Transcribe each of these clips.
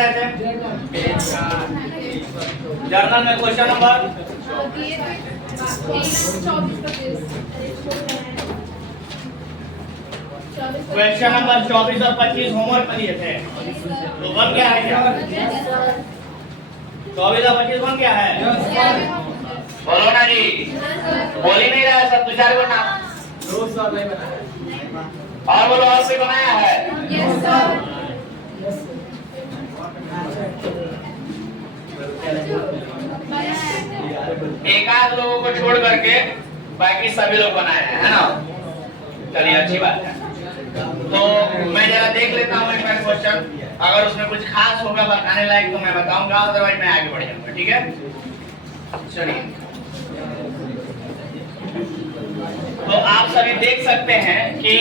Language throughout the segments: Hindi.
रहे थे? जर्नल में क्वेश्चन नंबर क्वेश्चन नंबर 24 और 25 होमवर्क में दिए थे, तो बन गया है क्या? 24 और 25 बन गया है? बोलो ना जी, बोल ही नहीं रहा है सब, 2-4 को नाम और बोलो, और कोई बनाया है? एक आध लोगों को छोड़ करके बाकी सभी लोग बनाए हैं, है ना? चलिए अच्छी बात है। तो मैं जरा देख लेता हूँ एक बार क्वेश्चन, अगर उसमें कुछ खास होगा बताने लायक तो मैं बताऊंगा, अदरवाइज मैं आगे बढ़ जाऊंगा। ठीक है, चलिए। तो आप सभी देख सकते हैं कि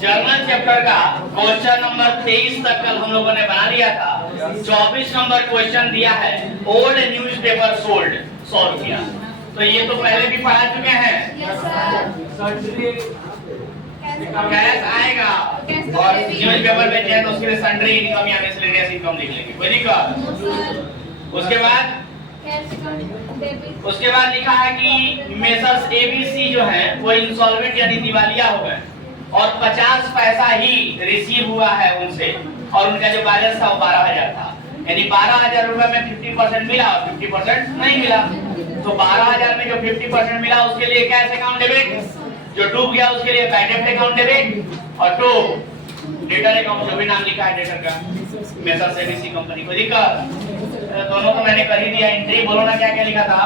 जर्नल चैप्टर का क्वेश्चन नंबर 23 तक कल हम लोगों ने बना लिया था। 24 नंबर क्वेश्चन दिया है, ओल्ड न्यूज़पेपर सोल्ड 100 रुपया। तो ये तो पहले भी पढ़ा चुके हैं। कैश आएगा और न्यूज़पेपर बेचे हैं तो उसके लिए सन्ड्री इनकम या मिसलेनियस इनकम लिख लेंगे, कोई दिक्कत? उसके बाद लिखा है कि मेसर्स एबीसी जो है वो इंसॉल्वेंट यानी दिवालिया हो गए और 50 पैसा ही रिसीव हुआ है उनसे, और उनका जो बैलेंस था वो 12,000 था। यानी 12,000 रुपए में 50% मिला और 50% नहीं मिला। तो 12,000 में जो 50% मिला उसके लिए कैश अकाउंट डेबिट, जो डूब गया उसके लिए बैड डेब्ट अकाउंट डेबिट, और टू डेटर अकाउंट, जो भी नाम लिखा है डेटर का, मेसर्स एबीसी कंपनी। कोई दिक्कत? दोनों तो मैंने कर ही दिया एंट्री। बोलो ना क्या क्या लिखा था?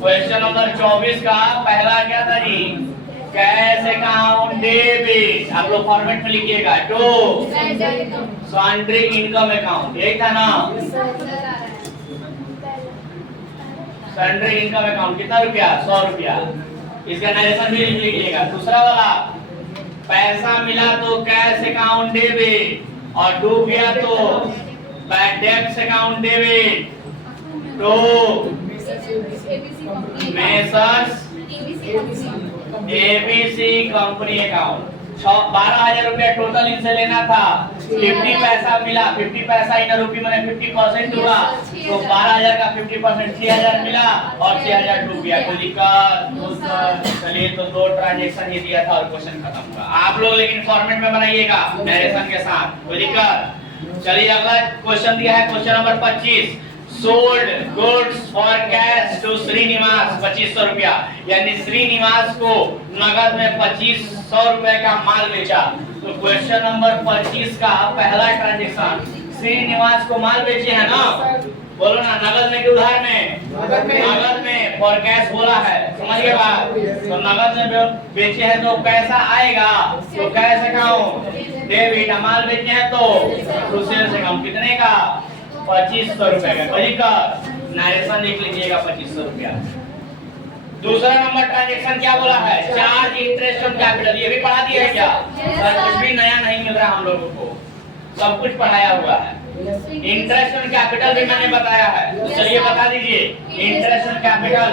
क्वेश्चन नंबर 24 का पहला क्या था जी? कैश अकाउंट डेबिट, आप लोग फॉर्मेट में लिखिएगा। टू सन्ड्री इनकम अकाउंट, यही था ना? सन्ड्री इनकम अकाउंट कितना रुपया? 100 रुपया। इसका नरेशन भी लिख लीजिएगा। दूसरा वाला पैसा मिला तो कैश अकाउंट डेबिट, और डूब गया तो बैड डेब्ट अकाउंट डेबिट। तो मेसर्स एबीसी कंपनी अकाउंट। 12,000 रुपया टोटल इनसे लेना था, 50 पैसा मिला, 50 पैसा इन रुपये में 50% हुआ, तो 12,000 का 50% 6,000 मिला और 6,000 डूब गया। कोई दिक्कत? चलिए, तो 2 ट्रांजेक्शन ही दिया था और क्वेश्चन खत्म हुआ। आप लोग लेकिन फॉर्मेट में बनाइएगा नरेशन के साथ, कोई दिक्कत? चलिए, अगला क्वेश्चन दिया है question number 25, sold goods for cash to Srinivas 2500 रुपया, यानी श्रीनिवास को नगद में 2500 रुपए का माल बेचा। तो क्वेश्चन नंबर 25 का पहला ट्रांजेक्शन, श्रीनिवास को माल बेचे है ना? बोलो ना, नगद में कि उधार में? नगद में, फॉर कैश बोला है, समझ गए बात? तो नगद में बेचे हैं तो पैसा आएगा, तो कैश अकाउंट डेबिट। माल बेचे हैं तो सेल्स अकाउंट कितने का? 2500 रुपए का। कोई दिक्कत? नरेशन लिख लीजिएगा 2500 रुपया। दूसरा नंबर ट्रांजेक्शन क्या बोला है? चार्ज इंटरेस्ट ऑन कैपिटल, ये भी पढ़ा दिया है क्या? सर कुछ भी नया नहीं मिल रहा हम लोगों को, सब कुछ पढ़ाया हुआ है। इंटरेस्ट ऑन कैपिटल भी मैंने बताया है, तो चलिए बता दीजिए। Interest on capital,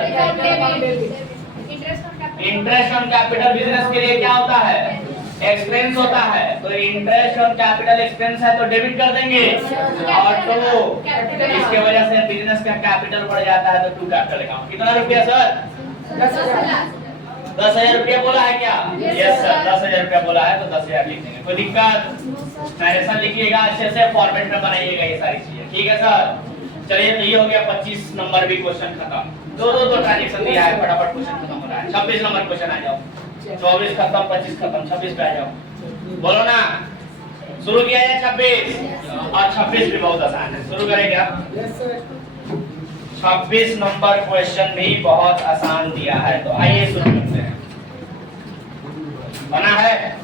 interest on capital business के लिए क्या होता है? एक्सपेंस होता है। तो इंटरेस्ट ऑन कैपिटल एक्सपेंस है तो डेबिट कर देंगे, और तो इसके वजह से बिजनेस का कैपिटल बढ़ जाता है, तो टू कैपिटल अकाउंट। कितना रुपया सर? 10,000 रुपया बोला है क्या? यस सर, 10,000 रुपया बोला है तो 10,000 लिख देंगे। कोई दिक्कत? नरेशन लिखिएगा अच्छे से, फॉर्मेट में बनाइएगा ये सारी चीजें, ठीक है सर? चलिए, तो ये हो गया 25 नंबर भी क्वेश्चन खत्म। दो ट्रांजेक्शन दिया है, फटाफट क्वेश्चन खत्म हो रहा है। 26 नंबर क्वेश्चन आ जाओ। 24 खत्म, 25 खत्म, 26 पे आ जाओ। बोलो ना, शुरू किया जाए 26, और 26 भी बहुत आसान है, शुरू करेंगे। 26 नंबर क्वेश्चन भी बहुत आसान दिया है, तो आइए शुरू करते हैं। बना है?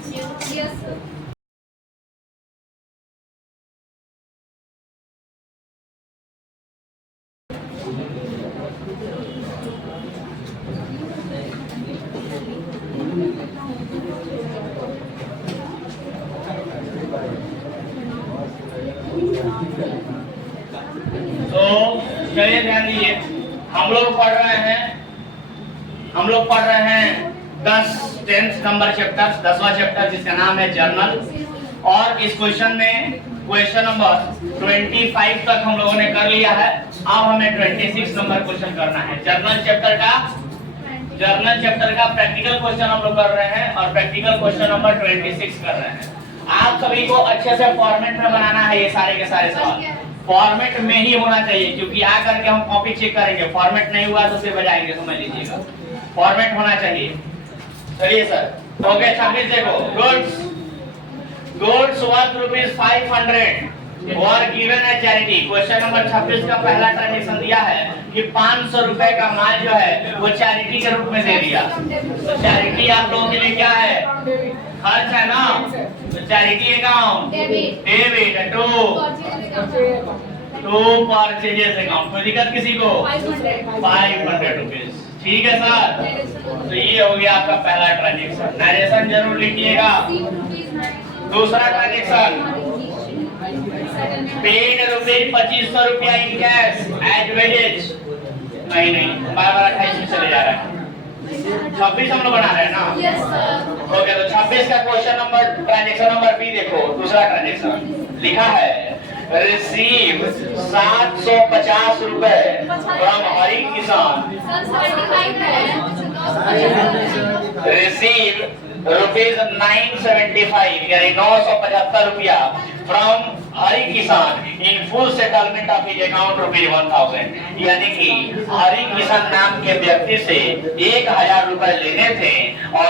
तो चलिए ध्यान दीजिए, हम लोग पढ़ रहे हैं 10th नंबर चैप्टर, 10वां चैप्टर जिसका नाम है जर्नल। और इस क्वेश्चन में क्वेश्चन नंबर 25 तक हम लोगों ने कर लिया है। अब हमें 26 नंबर क्वेश्चन करना है। जर्नल चैप्टर का प्रैक्टिकल क्वेश्चन हम लोग कर रहे हैं और प्रैक्टिकल क्वेश्चन नंबर 26 कर रहे हैं। आप सभी को अच्छे से फॉर्मेट में बनाना है। ये सारे के सारे सवाल फॉर्मेट में ही होना चाहिए, क्योंकि आ करके हम कॉपी चेक करेंगे। फॉर्मेट नहीं हुआ तो फिर बजाएंगे, समझ लीजिएगा। फॉर्मेट होना चाहिए। चलिए सर, ओके 26 देखो। गुड्स वर्थ ₹500 और गिवन है चैरिटी। क्वेश्चन नंबर 26 का पहला ट्रांजेक्शन दिया है कि 500 रुपए का माल जो है वो चैरिटी के रूप में दे दिया। तो चैरिटी आप लोगों के लिए क्या है? खर्च है ना। तो charity account debit to purchases account. कोई दिक्कत किसी को? 500 रुपीज। ठीक है सर, तो ये हो गया आपका पहला ट्रांजेक्शन। नरेशन जरूर लिखिएगा। दूसरा transaction paid ₹2500 in cash as wages. नहीं बार 28 में चले जा रहा है। 26 हम लोग बना रहे हैं ना। ओके, तो 26 का question number transaction number B देखो। दूसरा ट्रांजेक्शन लिखा है रिसीव 750 रुपए फ्रॉम हरि किसान। रिसीव ₹975 यानी 975 रुपया फ्रॉम हरि किसान in full settlement of his account ₹1000। यानी कि हरि किसान नाम के व्यक्ति से 1000 रुपए लेने थे और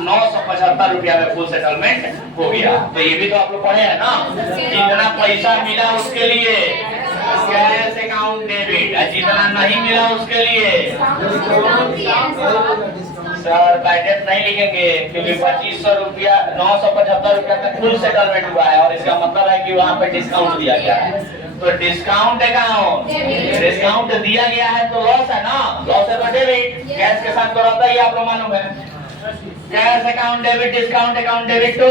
975 रुपया में फुल सेटलमेंट हो गया। तो ये भी तो आप लोग पढ़े हैं ना। जितना पैसा मिला उसके लिए कैश अकाउंट डेबिट, जितना नहीं मिला उसके लिए सर बैलेंस नहीं लिखेंगे, क्योंकि 2500 रुपया 975 रुपया का फुल सेटलमेंट हुआ है और इसका मतलब है कि वहाँ पे डिस्काउंट दिया गया है। तो डिस्काउंट अकाउंट डिस्काउंट दिया गया है तो लॉस है ना। लॉस है तो डेबिट, कैश के साथ तो रहता ही, आप लोग मालूम है। Cash account debit, discount account debit to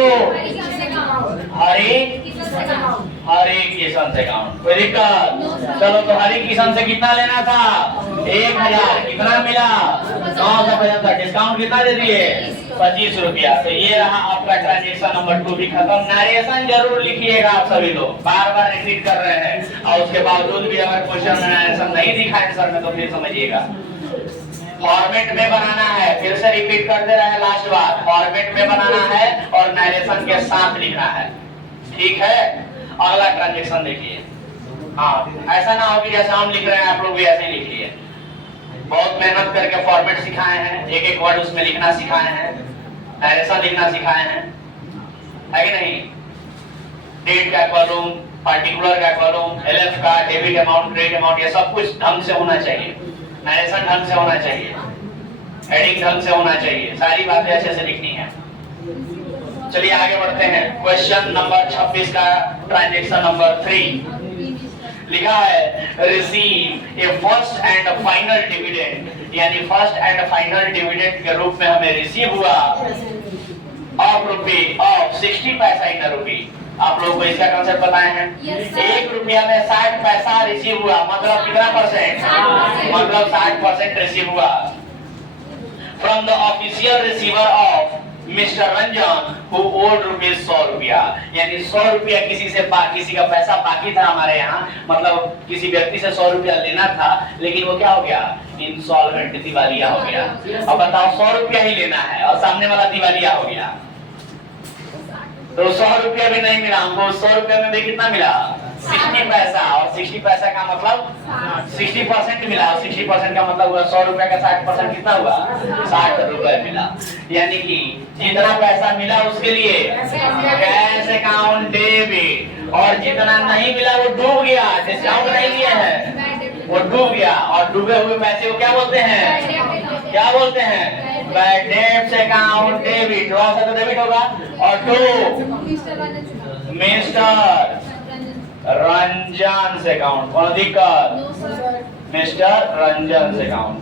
Hari Kisan से अकाउंट। कोई दिक्कत? चलो, तो हरि किसान से कितना लेना था? 1000। कितना मिला? 975। डिस्काउंट कितना दे दिए? 25 रुपया। तो ये रहा आपका ट्रांजेक्शन नंबर 2 भी खत्म। नरेशन जरूर लिखिएगा आप सभी लोग, बार रिपीट कर रहे हैं और उसके बावजूद भी अगर क्वेश्चन में नरेशन नहीं दिखा आंसर में तो फिर समझिएगा। फॉर्मेट में बनाना है, फिर से रिपीट करते रहे। लास्ट बार फॉर्मेट में बनाना है और नरेशन के साथ लिखना है। ठीक है, अगला ट्रांजेक्शन देखिए। हाँ, ऐसा ना हो कि जैसा हम लिख रहे हैं आप लोग भी ऐसे ही लिखिए। बहुत मेहनत करके फॉर्मेट सिखाए हैं, एक एक वर्ड उसमें लिखना सिखाए हैं, नरेशन लिखना सिखाए हैं, है कि नहीं? डेट का कॉलम, पार्टिकुलर का कॉलम, एलएफ का, डेबिट अमाउंट, क्रेडिट अमाउंट, ये सब कुछ ढंग से होना चाहिए। नरेशन ढंग से होना चाहिए, हेडिंग ढंग से होना चाहिए, सारी बातें अच्छे से लिखनी है। चलिए आगे बढ़ते हैं। क्वेश्चन नंबर 26 का ट्रांजेक्शन नंबर 3 लिखा है receive A first and final dividend. यानी फर्स्ट एंड फाइनल डिविडेंड के रूप में हमें रिसीव हुआ ऑफ 60 पैसा इन रुपी। आप लोगों को इसका कंसेप्ट बताए हैं। 1 रुपया में 60 पैसा रिसीव हुआ, मतलब कितना परसेंट? मतलब 60% रिसीव हुआ from the official receiver of mister Ranjan who owed ₹100। यानी 100 रुपया किसी का पैसा बाकी था हमारे यहाँ, मतलब किसी व्यक्ति से 100 रुपया लेना था, लेकिन वो क्या हो गया? इंसॉल्वेंट, दिवालिया हो गया। अब बताओ 100 रुपया ही लेना है और सामने वाला दिवालिया हो गया, तो 100 रुपया भी नहीं मिला हमको। 100 रुपया में भी कितना मिला? 60 पैसा। और 60 पैसा का मतलब 60% मिला। 60% का मतलब हुआ 100 रुपया का 60% कितना हुआ? 60 रुपए मिला। यानी कि जितना पैसा मिला उसके लिए कैश अकाउंट डेबिट, और जितना नहीं मिला वो डूब गया। डिस्काउंट नहीं दिया है, वो डूब गया। और डूबे हुए पैसे को क्या बोलते हैं? क्या बोलते हैं? डेब्ट अकाउंट डेबिट। लॉस है तो डेबिट होगा। और टू मिस्टर रंजन से अकाउंट। कौन दिक्कत? मिस्टर रंजन से अकाउंट।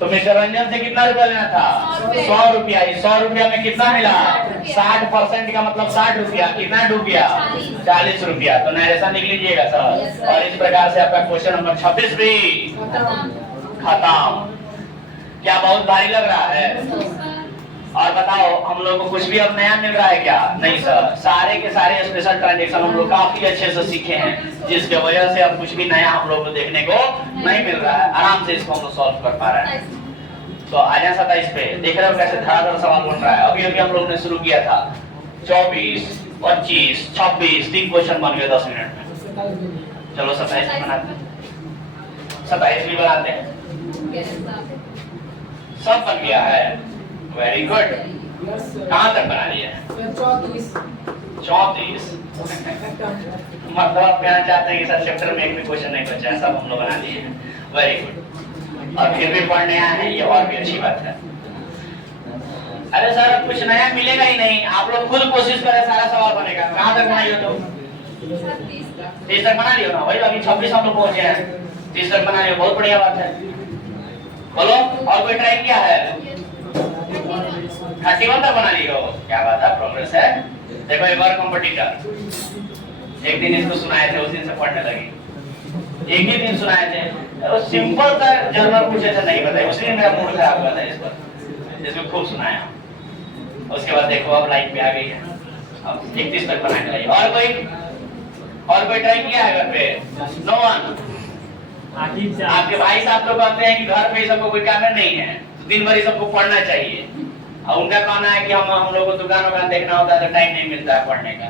तो मिस्टर रंजन से कितना रुपया लेना था? 100 रुपया। 100 रुपया में कितना मिला? 60% का मतलब 60 रुपया। कितना डूब गया? 40 रुपया। तो नरेशन लिख लीजिएगा सर। और इस प्रकार से आपका क्वेश्चन नंबर 26 भी खत्म। क्या बहुत भारी लग रहा है? और बताओ हम लोग को कुछ भी अब नया मिल रहा है क्या? नहीं सर, सारे के सारे स्पेशल ट्रांजैक्शन हम लोग काफी अच्छे से सीखे हैं, जिसके वजह से अब कुछ भी नया हम लोग को देखने को नहीं मिल रहा है। आराम से इसको हम लोग सॉल्व कर पा रहे हैं। तो आ जाए 27 पे, देख रहे हो कैसे धड़ाधड़ सवाल बन रहा है। अभी अभी हम लोग ने शुरू किया था 24, 25, 26 3 क्वेश्चन बन गए 10 मिनट में। चलो 27 बनाते हैं, 27 भी बनाते हैं। सब बन गया है, वेरी गुड। कहाँ तक बना लिया? 34 मतलब कहना चाहते हैं कि सर चैप्टर में एक भी क्वेश्चन नहीं बचा है, सब हम लोग बना लिए हैं। Very good. और फिर भी पढ़ने आए हैं, ये और भी अच्छी बात है। अरे सर अब कुछ नया मिलेगा ही नहीं, आप लोग खुद कोशिश करें, सारा सवाल बनेगा। कहाँ तक बनाइए? तो 30 तक बना लियो ना। वही अभी 26 हम लोग पहुंचे हैं, 30 तक बना लियो, बहुत बढ़िया बात है। बोलो और कोई ट्राई किया है? 31 तक बना लियो, क्या बात है, प्रोग्रेस है। देखो एक बार कॉम्पिटिटर, एक दिन इसको सुनाए थे, उस दिन से पढ़ने लगी। एक ही दिन सुनाए थे, तो सिंपल सा जर्नल पूछे थे, नहीं बताया, उसी दिन मेरा मूड खराब हुआ था इस पर, जिसमें खूब सुनाया। उसके बाद देखो अब लाइट पे आ गई है, अब 31 तक बना के लाइए। और कोई ट्राई किया है घर पे? No one. आपके भाई साहब तो कहते हैं कि घर पे सबको कोई काम नहीं है, दिन भर सबको पढ़ना चाहिए, और उनका कहना है कि हम लोग को दुकान वुकान देखना होता है तो टाइम नहीं मिलता है पढ़ने का।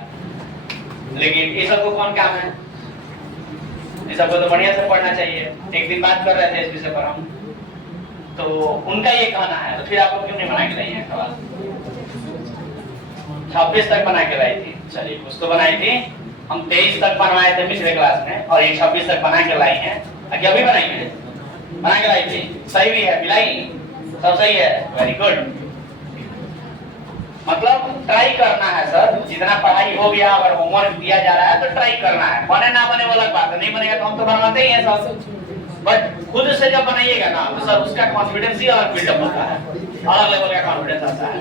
लेकिन ये सबको कौन काम है? ये सबको तो बढ़िया से पढ़ना चाहिए। एक दिन बात कर रहे थे इस विषय पर हम, तो उनका ये कहना है, तो फिर आपको क्यों नहीं बना के लाई है सवाल? 26 तक बना के लाई थी, चलिए कुछ तो बनाई थी। हम 23 तक बनवाए थे पिछले क्लास में, और ये 26 तक बना के लाई है। क्या अभी बनाई है? बना के लाई थी, सही भी है, मिलाई सब सही है, वेरी गुड। मतलब ट्राई करना है सर, जितना पढ़ाई हो गया, अगर होमवर्क दिया जा रहा है तो ट्राई करना है। बने ना बने वो अलग बात है, नहीं बनेगा तो हम तो बनवाते ही हैं सर, बट खुद से जब बनाइएगा ना तो सर उसका कॉन्फिडेंस ही अलग बिल्डअप होता है, अलग लेवल का कॉन्फिडेंस आता है।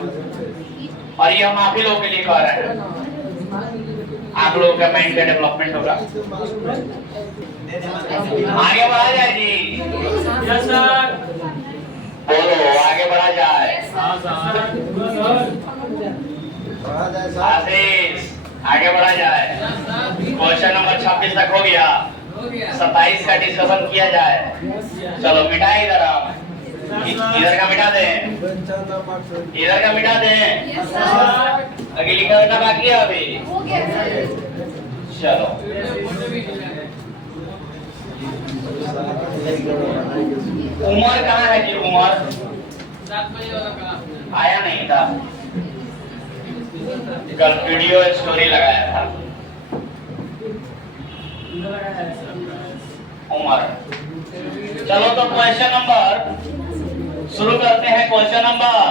और ये हम आप ही लोगों के लिए कह रहे हैं, आप लोगों का माइंड का डेवलपमेंट होगा। आगे बढ़ा जाए जी। Yes sir. बोलो आगे बढ़ा जाए। आशीष आगे बढ़ा जाए। क्वेश्चन नंबर 26 तक हो गया, 27 का डिस्कशन किया जाए। चलो मिटाए इधर, आप इधर का मिटा दें, इधर का मिटा दें। आगे लिखा करना बाकी है अभी। चलो उमर कहाँ है जी? उमर 7 बजे वाला कल आया नहीं था, कल वीडियो स्टोरी लगाया था। उमर, चलो तो क्वेश्चन नंबर शुरू करते हैं। क्वेश्चन नंबर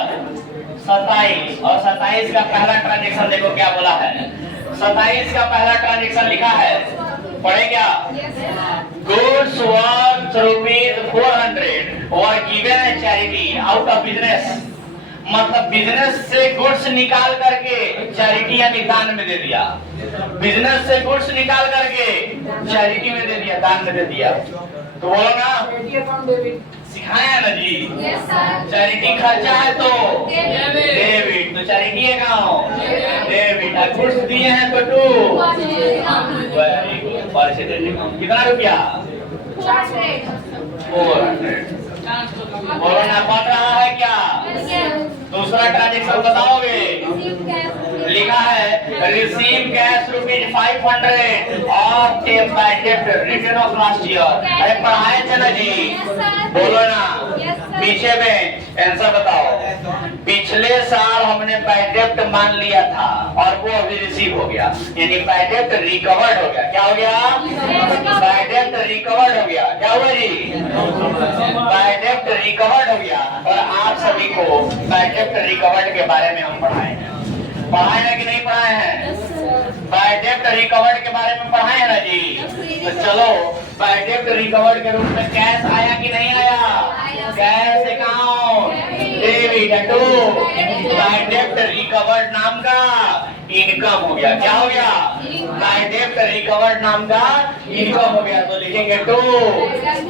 27, और 27 का पहला ट्रांजेक्शन देखो क्या बोला है। 27 का पहला ट्रांजेक्शन लिखा है, पढ़े क्या? Goods worth ₹400 were given at charity out of business. मतलब बिजनेस से गुड्स निकाल करके चैरिटी यानी दान में दे दिया। बिजनेस से गुड्स निकाल करके चैरिटी में दे दिया, दान में दे दिया। तो बोलो ना, सिखाया है ना जी। चैरिटी खर्चा है तो डेबिट, तो चैरिटी है कहाँ? डेबिट। और गुड्स दिए हैं तो टू। वेरी गुड, पैसे देने का कितना रुपया? 400। बोलो ना, पढ़ रहा है क्या? दूसरा ट्रांजेक्शन बताओगे? लिखा है रिसीव कैश ₹500 ऑफ टेप बाय डेब्ट रिटर्न ऑफ लास्ट ईयर। अरे पढ़ाए थे ना जी, बोलो ना। पीछे में आंसर बताओ। पिछले साल हमने बाय डेब्ट मान लिया था और वो अभी रिसीव हो गया, यानी बाय डेब्ट रिकवर्ड हो गया। क्या हो गया? बाय डेब्ट रिकवर्ड हो गया। क्या हुआ जी? बाय डेब्ट रिकवर्ड हो गया। और आप सभी को बाय डेब्ट रिकवर्ड के बारे में हम पढ़ाए हैं। पढ़ाए हैं कि नहीं पढ़ाए हैं? बाय डेब्ट रिकवर्ड के बारे में पढ़ाए हैं ना जी। तो चलो, बाय डेब्ट रिकवर्ड के रूप में कैश आया कि नहीं आया? Cash account debit to bad डेब्ट रिकवर्ड नाम का इनकम हो गया। क्या हो गया? बाय डेब्ट रिकवर्ड नाम का इनकम हो गया। तो लिखेंगे टू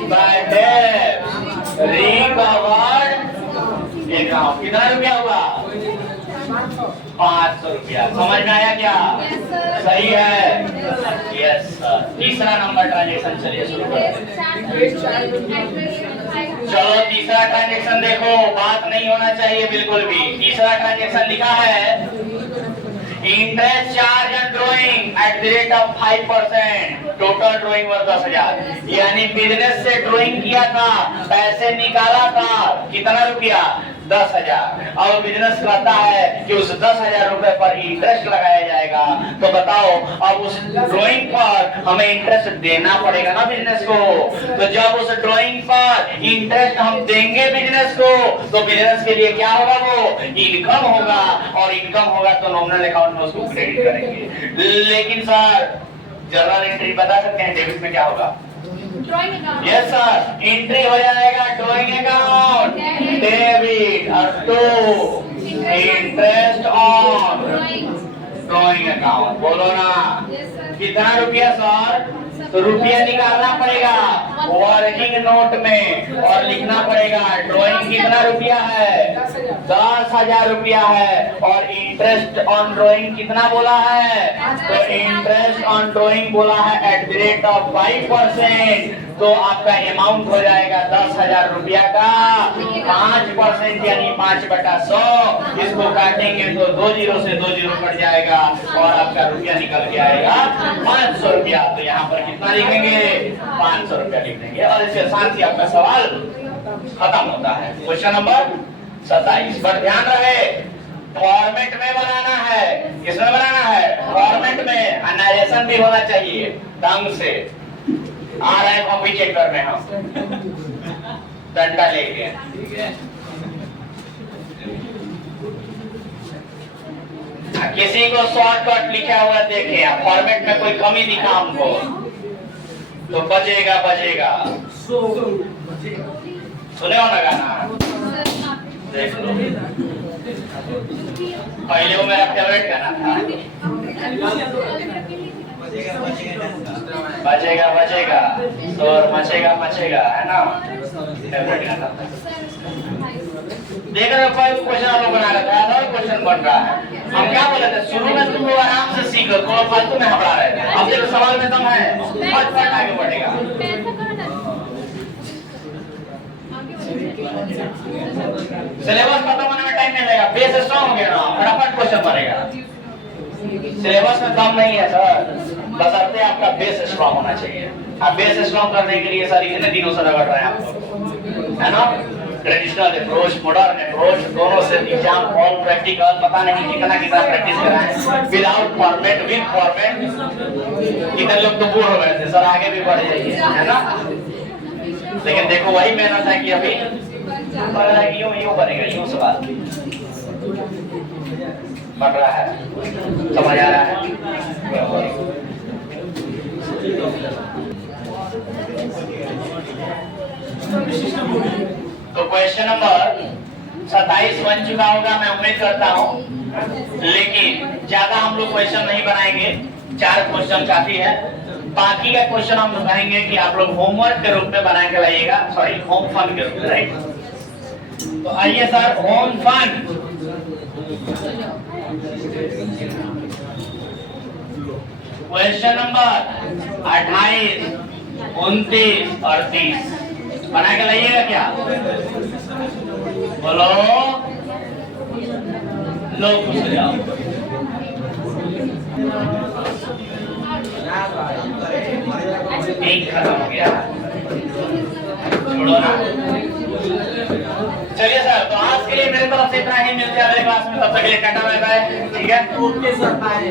बाय डेब्ट रिकवर्ड इनकम। कितना रुपया हुआ? 500 रुपया। समझ में आया क्या? सही है, यस सर। तीसरा नंबर ट्रांजेक्शन चलिए शुरू करते हैं। चलो तीसरा ट्रांजेक्शन देखो, बात नहीं होना चाहिए बिल्कुल भी। तीसरा ट्रांजेक्शन लिखा है interest charge and drawing at the rate of 5%, total drawing worth 10,000। यानी बिजनेस से ड्रॉइंग किया था, पैसे निकाला था, कितना रुपया? 10,000। अब बिजनेस कहता है कि उस 10,000 रुपए पर इंटरेस्ट लगाया जाएगा, तो बताओ अब उस ड्रॉइंग पर हमें इंटरेस्ट देना पड़ेगा ना बिजनेस को। तो जब उस ड्रॉइंग पर इंटरेस्ट हम देंगे बिजनेस को, तो बिजनेस के लिए क्या होगा? वो इनकम होगा, और इनकम होगा तो नॉमिनल अकाउंट में उसको क्रेडिट करेंगे। लेकिन सर जर्नल एंट्री बता सकते हैं डेबिट में क्या होगा? यस सर, एंट्री हो जाएगा ड्रॉइंग अकाउंट डेबिट और to interest on drawing account. बोलो ना कितना रुपया सर? तो रुपया निकालना पड़ेगा वर्किंग नोट में और लिखना पड़ेगा ड्रॉइंग कितना रुपया है? 10,000 रुपया है। और इंटरेस्ट ऑन ड्रॉइंग कितना बोला है? तो इंटरेस्ट ऑन ड्रॉइंग बोला है एट द रेट ऑफ 5%। तो आपका अमाउंट हो जाएगा 10,000 रुपया का 5% यानी 5/100। इसको काटेंगे तो 2 जीरो से 2 जीरो कट जाएगा और आपका रुपया निकल के आएगा 500 रुपया। तो यहाँ पर कितना लिखेंगे? 500 रुपया लिख देंगे और इसके साथ ही आपका सवाल खत्म होता है। क्वेश्चन नंबर 27 पर ध्यान रहे, फॉर्मेट में बनाना है। किसमें बनाना है? फॉर्मेट में। एनालाइजेशन भी होना चाहिए ढंग से। आ रहे हैं कॉपी चेक करने हम डंडा लेके। किसी को शॉर्टकट लिखा हुआ देखे, फॉर्मेट में कोई कमी दिखा हमको तो बजेगा बजेगा। सुने हो ना गाना? देख लो, पहले वो मेरा फेवरेट गाना था। बजेगा बजेगा शोर मचेगा मचेगा, है ना? फेवरेट गाना था। देख रहे हो कोई क्वेश्चन आप लोग बना रहा था, क्वेश्चन बन रहा है। हम क्या बोले थे शुरू में? तुम लोग आराम से सीखो, थोड़ा फालतू में हबड़ा रहे थे। अब देखो सवाल में दम है, फटाफट आगे बढ़ेगा। सिलेबस खत्म होने में टाइम नहीं लगेगा, बेस स्ट्रांग हो गया ना, फटाफट क्वेश्चन बनेगा। सिलेबस में दम नहीं है सर, बशर्ते आपका बेस स्ट्रांग होना चाहिए। आप बेस स्ट्रांग करने के लिए सर इतने दिनों से रगड़ रहे हैं आप लोग, है ना? ट्रेडिशनल अप्रोच, मॉडर्न अप्रोच, दोनों से एग्जाम हॉल प्रैक्टिकल पता नहीं कितना प्रैक्टिस कराएं। विदाउट फॉर्मेट, विद फॉर्मेट कितने लोग तो बोर हो गए थे सर, आगे भी बढ़ जाइए, है ना? लेकिन देखो वही मेहनत है कि अभी यूं बनेगा, यूं सवाल बन रहा है, समझ आ रहा है? तो क्वेश्चन नंबर 27 बन चुका होगा मैं उम्मीद करता हूँ, लेकिन ज्यादा हम लोग क्वेश्चन नहीं बनाएंगे, 4 क्वेश्चन काफी है। बाकी का क्वेश्चन हम बताएंगे कि आप लोग होमवर्क के रूप में बना के लाइएगा, सॉरी होम फन के रूप में, राइट? तो आइए sir, home fun. Question number 28, 29 और 30 बना के लाइएगा क्या? बोलो, लोग खुश हो जाओ। एक खत्म हो गया, छोड़ो ना। चलिए सर, तो आज के लिए मेरे तरफ से इतना ही। मिलते हैं अगले क्लास में, तब तक के लिए टाटा बाय बाय। ठीक है, ओके सर, बाय।